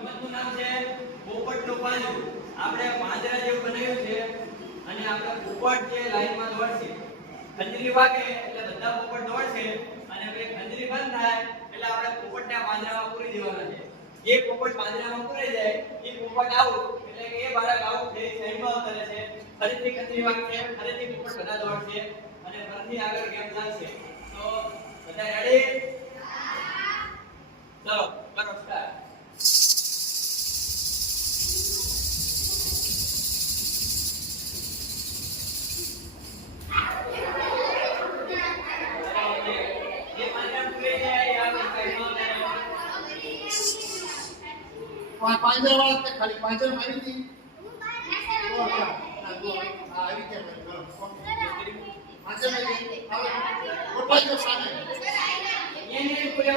રમતનું નામ છે પોપટનું પાંજરું. આપણે પાંજરા જેવું બનાવ્યું છે અને આપણે પોપટ જે લાઈનમાં દોડશે. ખંજરી વાગે એટલે બધા પોપટ દોડશે અને પછી ખંજરી બંધ થાય એટલે આપણે પોપટને પાંજરામાં પૂરી દેવાના છે. જે પોપટ પાંજરામાં પૂરાઈ જાય એ પોપટ આઉટ, એટલે કે એ બાળક આઉટ થઈ સાઈડમાં ઉતરે છે. ફરીથી ખંજરી વાગશે, ફરીથી પોપટ બધા દોડશે અને ફરીથી આગળ ગેમ ચાલશે. તો બધા રેડી? ચલો કરો સ્ટાર્ટ. પાંજરા વાળા ખાલી પાંજર મારી દી આવી ગયા પાંજર મારી સામે ये नहीं पूरे